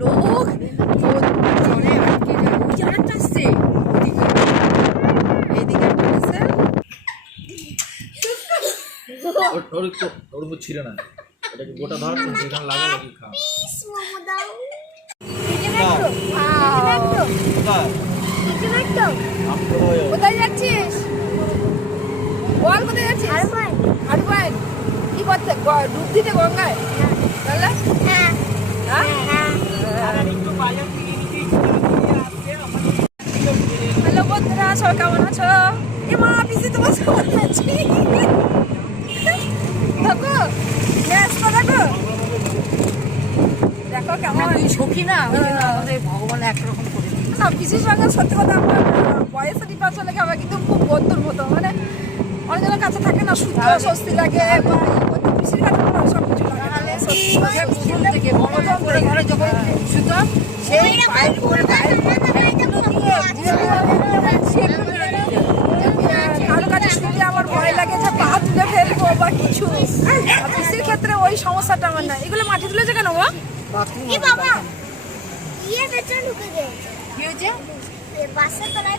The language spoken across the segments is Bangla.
লোক ছিঁড়ে না এটাকে গোটা কোথায় যাচ্ছিস বল কোথায় যাচ্ছিস হাড়ু পাইন কি করতে গ- ডুব দিতে গঙ্গায় হ্যাঁ হ্যালো বন্ধুরা সবাই কেমন আছো? এ মা পিসি তোমার সবাই আছি দেখো ব্যস্ত দেখো। দেখো কেমন। সখী না? ভগবান একরকম করে না পিসির সঙ্গে সত্যি কথা আমার বয়সে কি কিন্তু খুব বন্ধুর মতো মানে অনেকজনের কাছে থাকে না শুদ্ধ স্বস্তি লাগে পিসির কাছে সব কিছু লাগে। আমার ভয় লাগে যে পা তুলে ফেলব বা কিছু পিসির ক্ষেত্রে ওই সমস্যাটা আমার না এগুলো মাটি তুলেছে কেন বাবা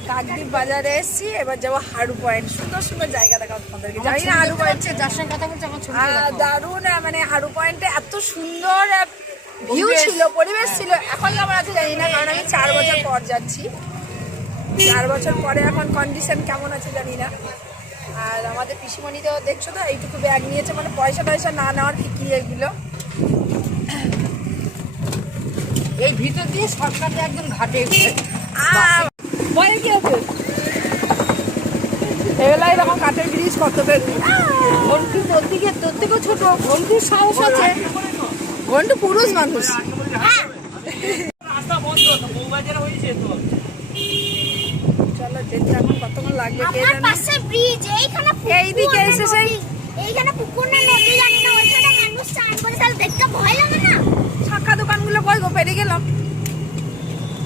কাকদ্বীপ বাজারে এসেছি এবার যাব হাড়ু পয়েন্ট। সুন্দর সুন্দর জায়গা জানি না হাড়ু পয়েন্ট যার সঙ্গে কথা বলছে আমার দারুণ মানে হাড়ু পয়েন্টে এত সুন্দর ভিউ ছিল পরিবেশ ছিল। এখন কেমন আছে জানি না কারণ আমি চার বছর পর যাচ্ছি। চার বছর পরে এখন কন্ডিশন কেমন আছে জানি না। আর আমাদের পিসিমণি তো দেখছ তো এইটুকু ব্যাগ নিয়েছে মানে পয়সা টয়সা না নেওয়ার ফিকি এগুলো এই ভিতর দিয়ে সরকার একদম ঘাটে এবেলায় এরকম কাঠের ব্রিজ কত বের ঘন্টু তোর দিকে তোর থেকেও ছোট। ঘন্টুর সাহস আছে? ঘন্টু পুরুষ মানুষ। চলো যেতে এখন কতক্ষণ লাগবে কে জানে। পাশে ব্রিজ এইখানে পুকুর এইদিকে এসে সেই- এইখানে পুকুর না নদী জানি না ওইখানে মানুষ চান করে তাহলে দেখতে ভয় লাগে না? শাখা দোকানগুলো কই গো? পেরিয়ে গেলাম।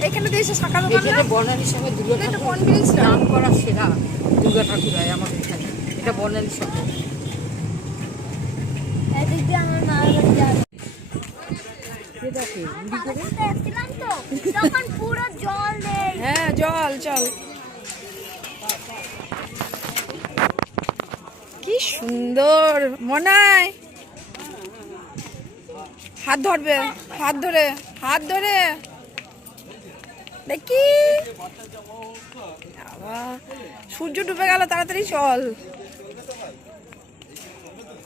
এখানে দিয়ে এসে শাখা দোকান এখানে বর্ণালীর সঙ্গে দুর্গা ঠাকুর নাম করা সেরা দুর্গা ঠাকুর হয় আমাদের এখানে। এটা বর্ণালীর সঙ্গে আমার মার বাড়ি যাবে সেটাকে বুড়ি করে পাশে এসেছিলাম তো তখন পুরো জল নেই হ্যাঁ জল। চল কি সুন্দর মনায় হাত ধরবে হাত ধরে হাত ধরে। দেখি। সূর্য ডুবে গেল তাড়াতাড়ি চল।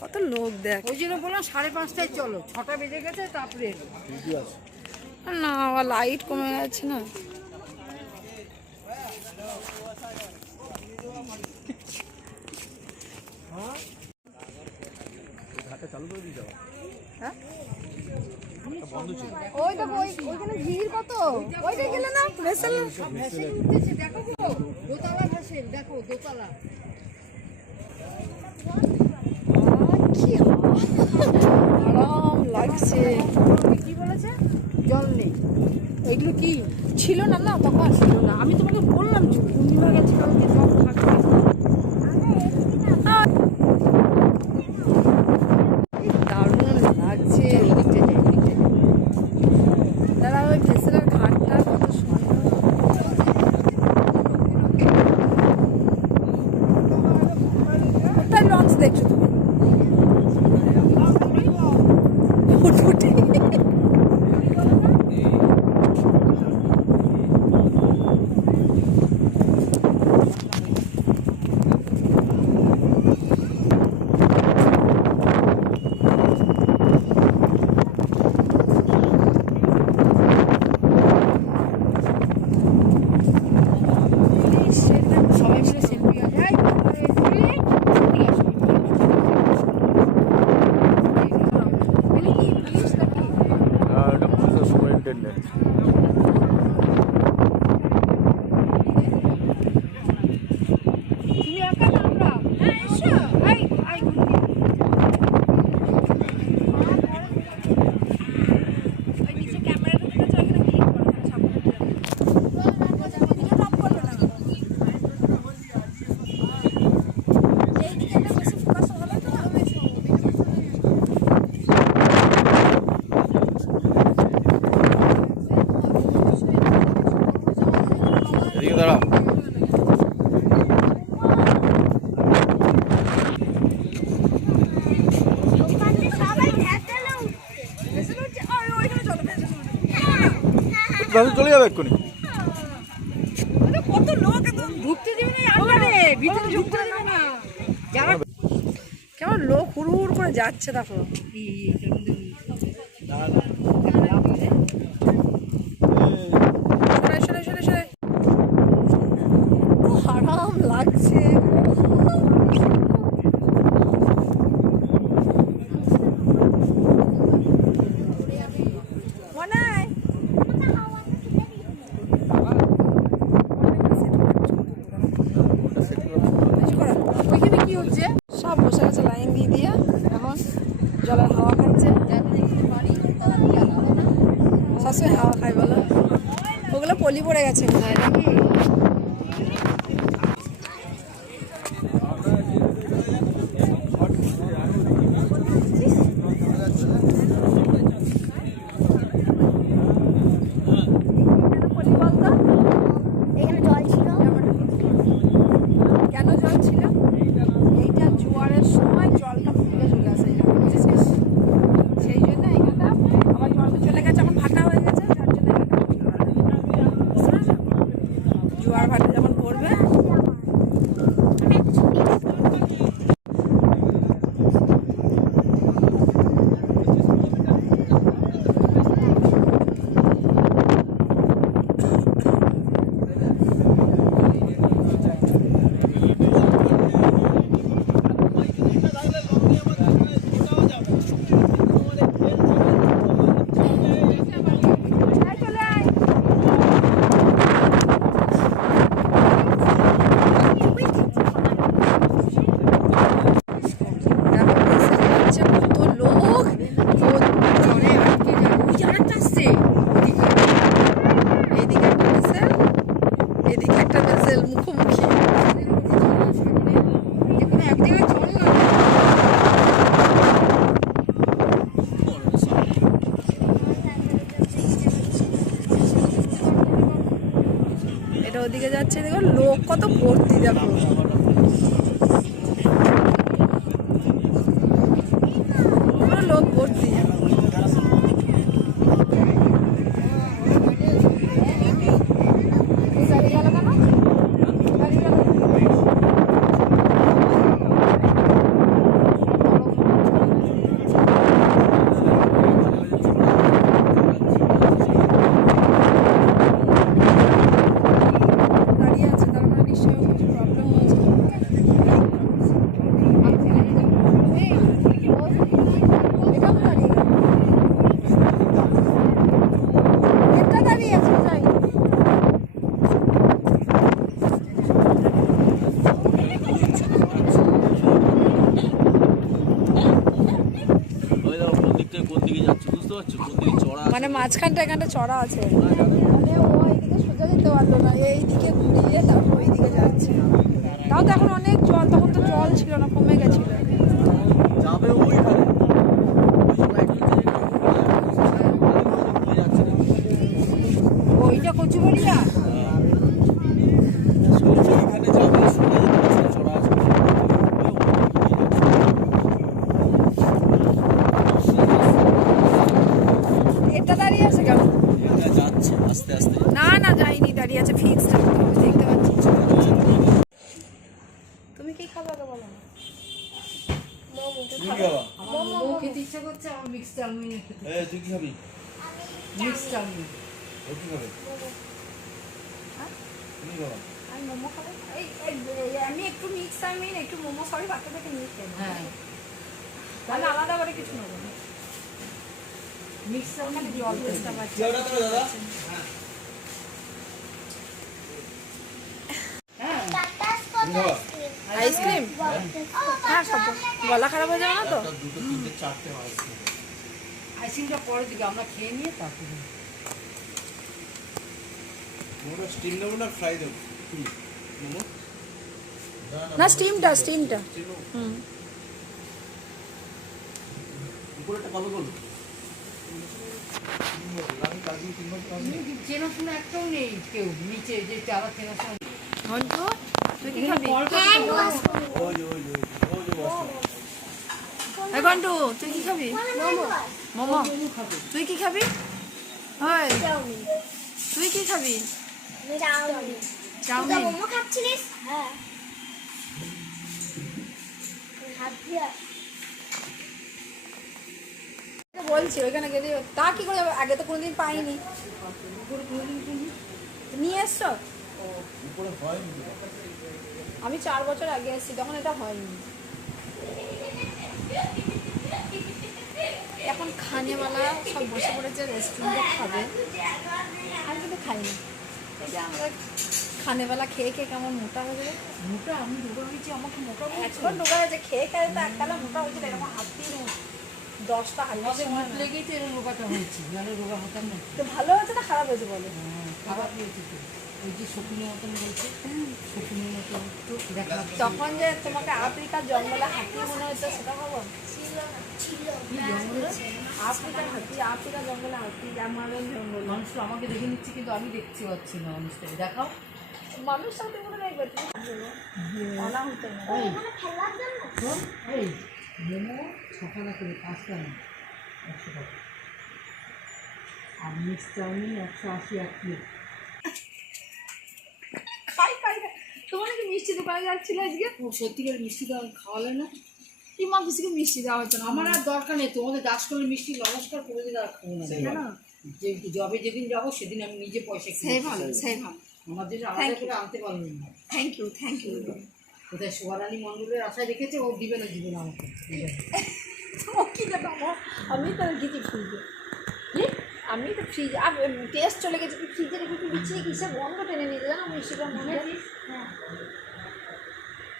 কত লোক দেখ। ওই জন্য বললাম সাড়ে পাঁচটায় চলো ছটা বেজে গেছে তারপরে না আবার লাইট কমে যাচ্ছে না। হ্যাঁ? ওই দেখো ওই ওইখানে ভিড় কত? ওইটা গেলে না? ভেসেল ভেসেল উঠতেছে দেখো গো দোতলা ভেসেল দেখো দোতলা। কি আরাম লাগছে। কি বলেছে? জল নেই। এগুলো কি? ছিল না না তখন ছিল না। আমি তোমাকে বললাম যে পূর্ণিমা গেছে কালকে জল থাকবে কি দারুণ লাগছে ওদিকটা যাই ওদিকটা যাই। দাদা ওই ভেসেলের ঘাটটা কত সুন্দর কোথায় লঞ্চ দেখছ তুমি? ফুটফুটে। Okay. ঢুকতে চলে যাবে এক্ষুনি? কেমন লোক হুড় হুড় করে যাচ্ছে দেখো সরে সরে সরে সরে ও, আরাম লাগছে মনে হয় ওইখানে কি হচ্ছে সব বসে গেছে লাইন দিয়ে দিয়ে এখন জলের হাওয়া খাচ্ছে সবসময় হাওয়া খাই বলো পলি পড়ে গেছে। হয় মানে মাঝখানটা এখানটা চড়া আছে। মানে ও এইদিকে সোজা যেতে পারল না এইদিকে ঘুরিয়ে তারপর ওইদিকে যাচ্ছে। তাও তো এখন অনেক জল তখন তো জল ছিল না কমে গেছিল। যাবে ওইখানে। ওইটা কচুবড়িয়া ওইখানে যাবে সোজা যেতে পারছে না, চড়া আছে। এটা দাঁড়িয়ে আছে কেন এটা যাচ্ছে আস্তে আস্তে না না যাইনি দাঁড়িয়ে আছে ফিক্সড দেখতে পাচ্ছি তুমি কি খাবে আগে বলো না তুমি কি খাবা ও খেতে ইচ্ছা করছে আমার মিক্স চাউমিন এ তুই কি খাবি? মিক্স চাউমিন ও কি খাবে? তুমি খাবা। আমি মোমো খাব? এই আমি একটু মিক্স চাউমিন একটু মোমো সরি নিয়ে খেয়ে নেব। হ্যাঁ। তাহলে আলাদা করে কিছু নেব না। মিক্স চাউমিন দাদা? হ্যাঁ। আইসক্রিম আইসক্রিম হ্যাঁ। খাব। গলা খারাপ হয়ে যাবে না তো? দুটো তিনটে চারটে হয় আইসক্রিমটা পরের দিকে আমরা খেয়ে নিয়ে তারপরে মোমোটা স্টিম দেবো না ফ্রাই দেবো? মোমো? না স্টিমটা স্টিমটা হুম। উপরেটা চেনাশোনা একটাও নেই কেউ নিচে যে চারা চেনাশোনা তুই কি খাবি? ওই ওই ওই ওই যে বসো তুই কি খাবি? মোমো। তুই কি খাবি? হয়। তুই কি খাবি? Chow mein. মোমো খাচ্ছিলিস? হ্যাঁ। বলছি ওইখানে গেলে। তা কি করে যাবে? আগে তো কোনোদিন পাইনি। নিয়ে এসছো? আমি চার বছর আগে এসেছি তখন এটা হয়নি। এখন খানেওয়ালা সব বসে পড়েছে রেস্টুরেন্টে খাবে আমি কিন্তু খাইনি এই যে আমরা খানেওয়ালা খেয়ে খেয়ে কেমন মোটা হয়ে যাবে মোটা? আমি রোগা হয়েছি আমাকে মোটা এখন ঢোকা হয়েছে খেয়ে খেয়ে তো একতলা মোটা হয়েছে এরকম হাত দিয়ে দশটা হাত আমাদের মুখ লেগেই তো এরকম রোগাটা হয়েছে। নাহলে রোগা হতাম না? তো ভালো হয়েছে না খারাপ হয়েছে বলে? হ্যাঁ, খারাপ হয়েছে তো। ওই যে শকুনের মতন বলছে শকুনের মতন তখন যে তোমাকে আফ্রিকার জঙ্গলে হাতি মনে হচ্ছে সেটা ভাবো মানুষ আমাকে দেখে নিচ্ছে কিন্তু আমি পাচ্ছি না মানুষটাকে দেখাও সাথে করে করে একশো আশি খাই খাই। তোমার কি মিষ্টি দোকানে যাচ্ছিল আজকে ও সত্যিকার মিষ্টি দাও খাওয়ালে না কি মা মিষ্টি দেওয়া হচ্ছে না? আমার আর দরকার নেই তোমাদের দাস করে মিষ্টি নমস্কার করে দিলে আর খাব না যে জবে যেদিন যাব সেদিন আমি নিজে পয়সা সেই ভালো সেই ভালো আমার জন্য Thank আলাদা করে আনতে পারবেন না। থ্যাংক ইউ থ্যাংক ইউ কোথায় সোহারানী মণ্ডলের আশায় রেখেছে ও দিবে না দিবে না আমাকে। ও কি দেবো আমি তো গেছি ফ্রিজে আমি তো ফ্রিজ আর টেস্ট চলে গেছে ফ্রিজে রেখে কি বিছিয়ে কিসে গন্ধ টেনে নিয়ে জানো? মিষ্টিটার মধ্যে হ্যাঁ দাস করে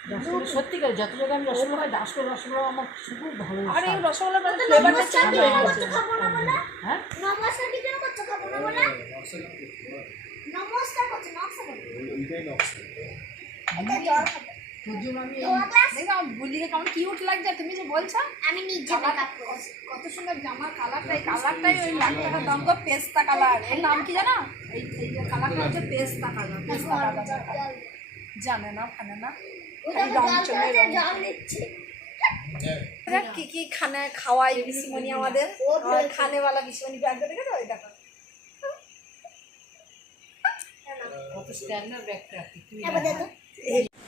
সত্যিকার যত জায়গায় আমি রসগোল্লা দাস করে রসগোল্লা আমার খুব ভালো আর এই স্বাদ। রসগোল্লার ফ্লেভারটা চেঞ্জ হয়ে গেছে। হ্যাঁ? নমস্কার কি করছ খাব না বলে নমস্কার করছ নমস্কার এটা জ্বর খাবে আমি তুমি যে বলছো? আমি কত সুন্দর জামার কালারটাই কালারটাই ওই লাখ টাকার দাম তো পেস্তা কালার। এর নাম কি জানো? এই যে কালারটা হচ্ছে পেস্তা কালার পেস্তা কালার। জানে না ফানে না। কি কি খানা খাওয়াই বিসিমণি আমাদের? খানেওয়ালা ব্যাগটা দেখে। তো ওই দেখো।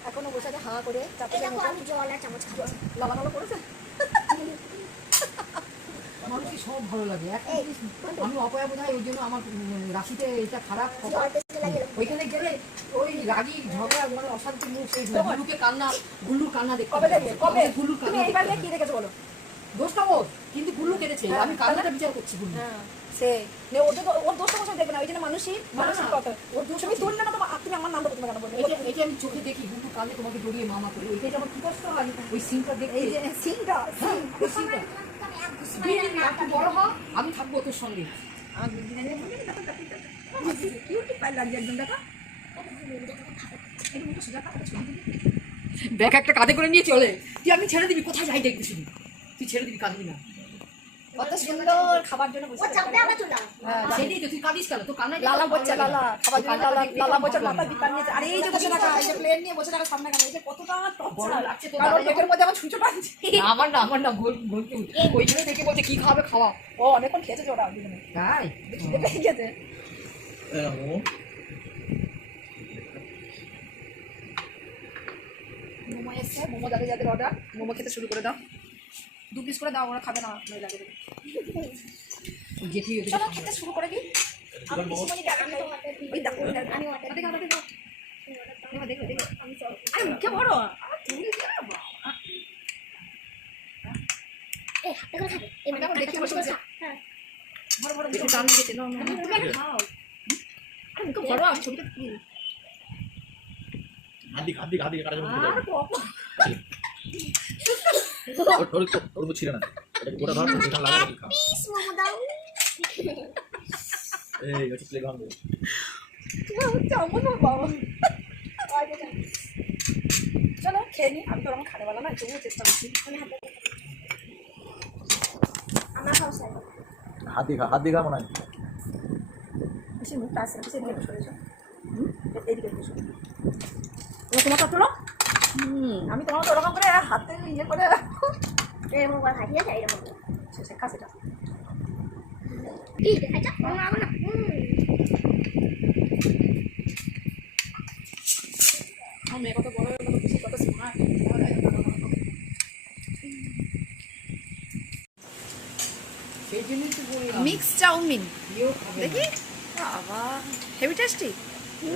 এখনও বসে আছে হাওয়া করে চাপে আমি জল আর চামচ খাচ্ছি। লালা লালা করেছে? আমার কি সব ভালো লাগে। আমি অপয়া বোধ হয় ওই জন্য আমার রাশিতে এটা খারাপ। ওইখানে গেলে ওই রাগি ঝগড়া মানে অশান্তি মুখ সেই গুল্লুকে কান্না গুল্লুর কান্না দেখতে কবে দেখবে? কবে? গুল্লুর কান্না কি দেখেছ বলো? দোষটা ওর। কিন্তু গুল্লু কেটেছে হ্যাঁ, আমি কান্নাটা বিচার করছি গুল্লু হ্যাঁ সে। নে ওটা তো ওর দোষটা কোথাও দেখবে না। ওই জন্য মানুষই মানুষই কথা ওর দোষ তুমি তুললে না তোমার তুমি আমার নামটা তুমি কেন বলবে এটা এটা আমি চোখে দেখি গুল্লু কাঁদে তোমাকে জড়িয়ে মামা করে। আমার কি কষ্ট হয়? ওই সিনটা দেখে এই যে সিনটা হ্যাঁ ওই সিনটা। বড় হ আমি থাকব তোর সঙ্গে। আমার একটু। ব্যাগ কাঁধে করে নিয়ে চলে। তুই আমি ছেড়ে দিবি কোথায় যাই দেখবি শুধু? তুই ছেড়ে দিবি কাঁদবি না। কত সুন্দর খাবার জন্য বসে ও আছে। চাপতে আবার চলে আসো। হ্যাঁ, সেটাই তো তুই কাঁদিস কেন? তোর কান্না লালা বচ্চা লালা খাবার জন্য লালা লালা বচ্চা মাথা দিতে বিপান আর এই যে বসে থাকা এই যে প্লেন নিয়ে বসে থাকা সামনে কেন এই যে কতটা বড় লাগছে তো কারণ পেটের মধ্যে আমার ছুঁচো টানছে আমার না আমার না বলছে কি খাবে খাওয়া। ও অনেকক্ষণ খেয়েছে ওরা তাই? গেছে। মোমো মোমো এসছে মোমো যাদের যাদের অর্ডার মোমো খেতে শুরু করে দাও। দু পিস করে দাও ওরা খাবে না নই লাগে দেবে। চলো খেতে শুরু করে দিই। আমি ওই দেখো বসে বসে। হ্যাঁ। ভরো একটু টান দিয়েছে নাও। তুমি খাও। ভরো আমি ছবিটা তুলি হাতি হাতি হাতি কাটা যাবে ছিঁড়ে না এটাকে গোটা ধর যেখানে লাগে ওখানে মোমো দাও এই হচ্ছে প্লে গ্রাউন্ড হচ্ছে আমার না বাবা চলো খেয়ে নি আমি তো আমার খানে বলা না তবুও চেষ্টা করছি আমার হাতি খা হাতি খা মনে হয় বেশি মুখটা আসে বেশি এদিকে সরে যাও। এদিকে সরে তোমার হুম। আমি তোমার তো ওরকম করে হাতে ইয়ে করে এই মোমো খাই ঠিক আছে শেষে খা সেটা কি দেখাচ্ছ না হুম। আমার মেয়ে কত বড় কত খুশি কত স্মার্ট মিক্স চাউমিন। দেখি। বাবা হেভি টেস্টি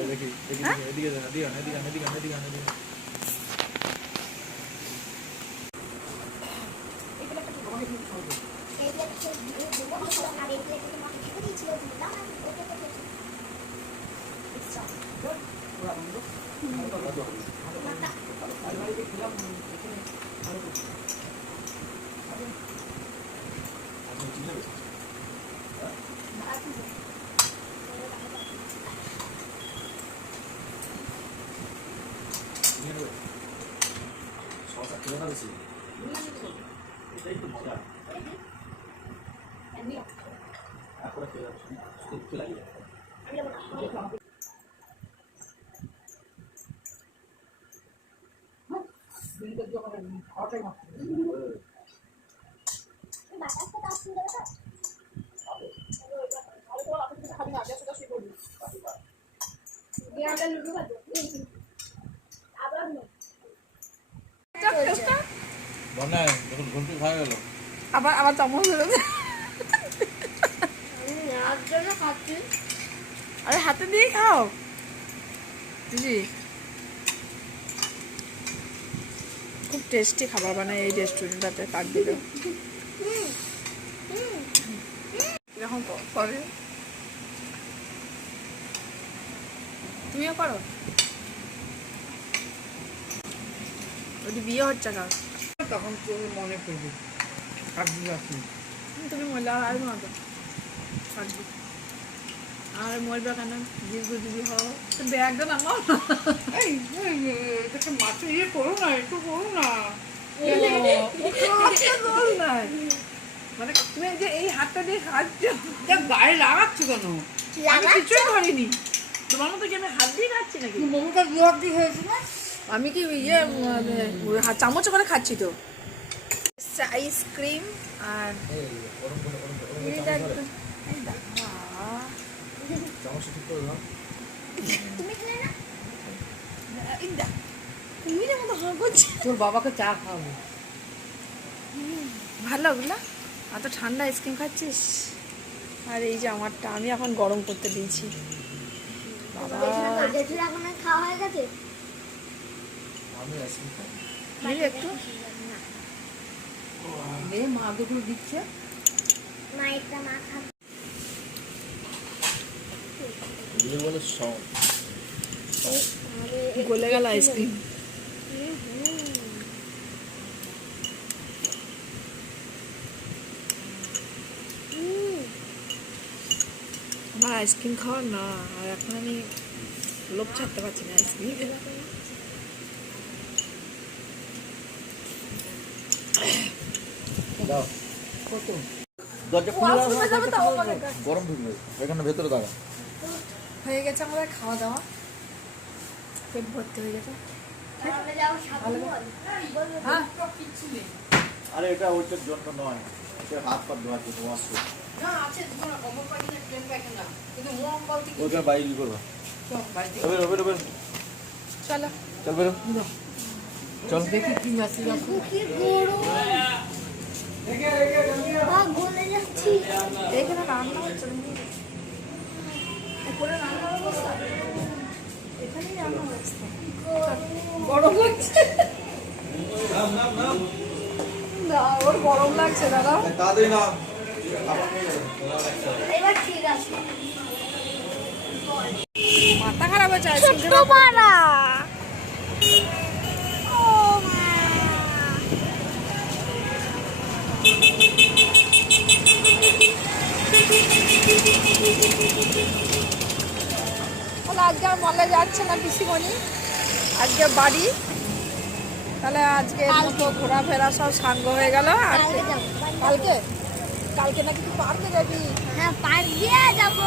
দেখি দেখি হ্যাঁ? এদিকে যান এদিকে যান এদিকে যান এদিকে যান এদিকে যান এদিকে যান। এই যে আর এই যে তোমার ছিল দিলাম ওটা তো নিয়ে নেবে। শসা খেলে না বেশি এটাই তো মজা তারপরে খেয়ে যাচ্ছে একটু লাগিয়ে দাও। কিন্তু যখন খাওয়াটাই তার সুন্দর তো আবার আবার চামচ নেওয়ার জন্য খাচ্ছি আরে হাতে দিয়ে খাও। জি খুব টেস্টি খাবার বানায় এই রেস্টুরেন্টটাতে কাট দিল। এরকম করে। তুমিও করো। ওটি বিয়ে হচ্ছে কার তখন তুমি মনে করবে। তুমি মহিলা আর মতো থাকবি আর মরবে কেন দীর্ঘ দিবি হও তো ব্যাগটা নামাও এটাকে মাছ ইয়ে করো না একটু করো না। মানে তুমি যে এই হাতটা দিয়ে খাচ্ছ দেখ গায়ে লাগাচ্ছ কেন আমি কিছুই করিনি তোমার মতো কি আমি হাত দিয়ে খাচ্ছি নাকি মমতা দু হাত দিয়ে হয়েছে না আমি কি ইয়ে চামচ করে খাচ্ছি তো আইসক্রিম আর এই গরম করে গরম করে এই দেখ তো। এই দেখ, বাবা। চামচ ঠিক করে দাও তুমি খেলে না? এই দেখ, কুমিরের মতো হাঁ করছে তোর বাবাকে চা খাওয়াবো। ভালো ওগুলা এত ঠান্ডা আইসক্রিম খাচ্ছিস? আর এই যে আমারটা আমি এখন গরম করতে দিয়েছি। বাবা। এখন খাওয়া হয়ে গেছে? আমি আইসক্রিম খাই একটু মা দুপুর দিচ্ছে। মা একটা মা খাবে এগুলো বলে সং গলে গেল আইসক্রিম। আমার আইসক্রিম খাওয়ার না। আর এখন আমি লোভ ছাড়তে পারছি না আইসক্রিম। গরম ঢুকবে এখানে ভেতরে দাঁড়া হয়ে গেছে আমাদের খাওয়া দাওয়া। পেট ভর্তি হয়ে গেছে। সাবুন হ্যাঁ আরে এটা ওইটার জন্য নয়। এটা হাত পা ধোয়ার জন্য ওয়াশরুম ওইখানে বাইরে কি করবা চলো চল। বেরো। চল দেখি কি মেসেজ আছে কি গরম। বা গলে যাচ্ছি এখানে রান্না হচ্ছে? উপরে রান্নার অবস্থা? এখানেই রান্নার অবস্থা গরম লাগছে। না ওর গরম লাগছে দাদা। তাড়াতাড়ি না এবার ঠিক আছে। মাথা খারাপ হয়েছে ছোট্ট পাড়া। ও মা। তাহলে আজকে আর মলে যাচ্ছে না পিসিমণি। আজকে বাড়ি। তাহলে আজকে মতো ঘোরাফেরা সব সাঙ্গ হয়ে গেল। আর কালকে কালকে? নাকি তুই পার্কে যাবি? হ্যাঁ পার্ক দিয়ে যাব।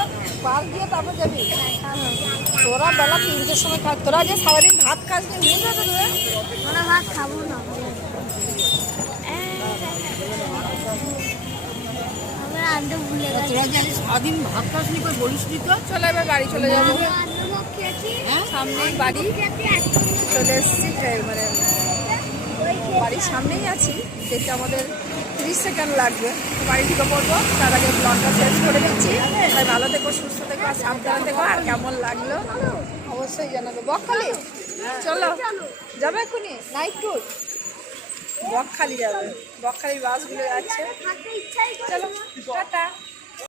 পার্ক দিয়ে তারপর যাবি? তোরা বেলা তিনটের সময় খা তোরা যে সারাদিন ভাত খাস নি ভুলে যাবে তোরা ভাত খাব না। সারাদিন ভাত খাসনি করে বলিস নি তো? চলো এবার বাড়ি চলে যাব। হ্যাঁ সামনেই বাড়ি। চলে এসেছি মানে বাড়ির সামনেই আছি। যেতে আমাদের তিরিশ সেকেন্ড লাগবে। বাড়ি থেকে পড়ব। তার আগে ব্লগটা শেষ করে দিচ্ছি তাই ভালো থেকো, সুস্থ থেকো আর সাবধানে থেকো। আর কেমন লাগল? অবশ্যই জানাবে। বকখালি চলো, যাবে এখনই? নাইট ট্যুর বকখালি যাবে। বকখালির বাসগুলো যাচ্ছে। চলো, টাটা।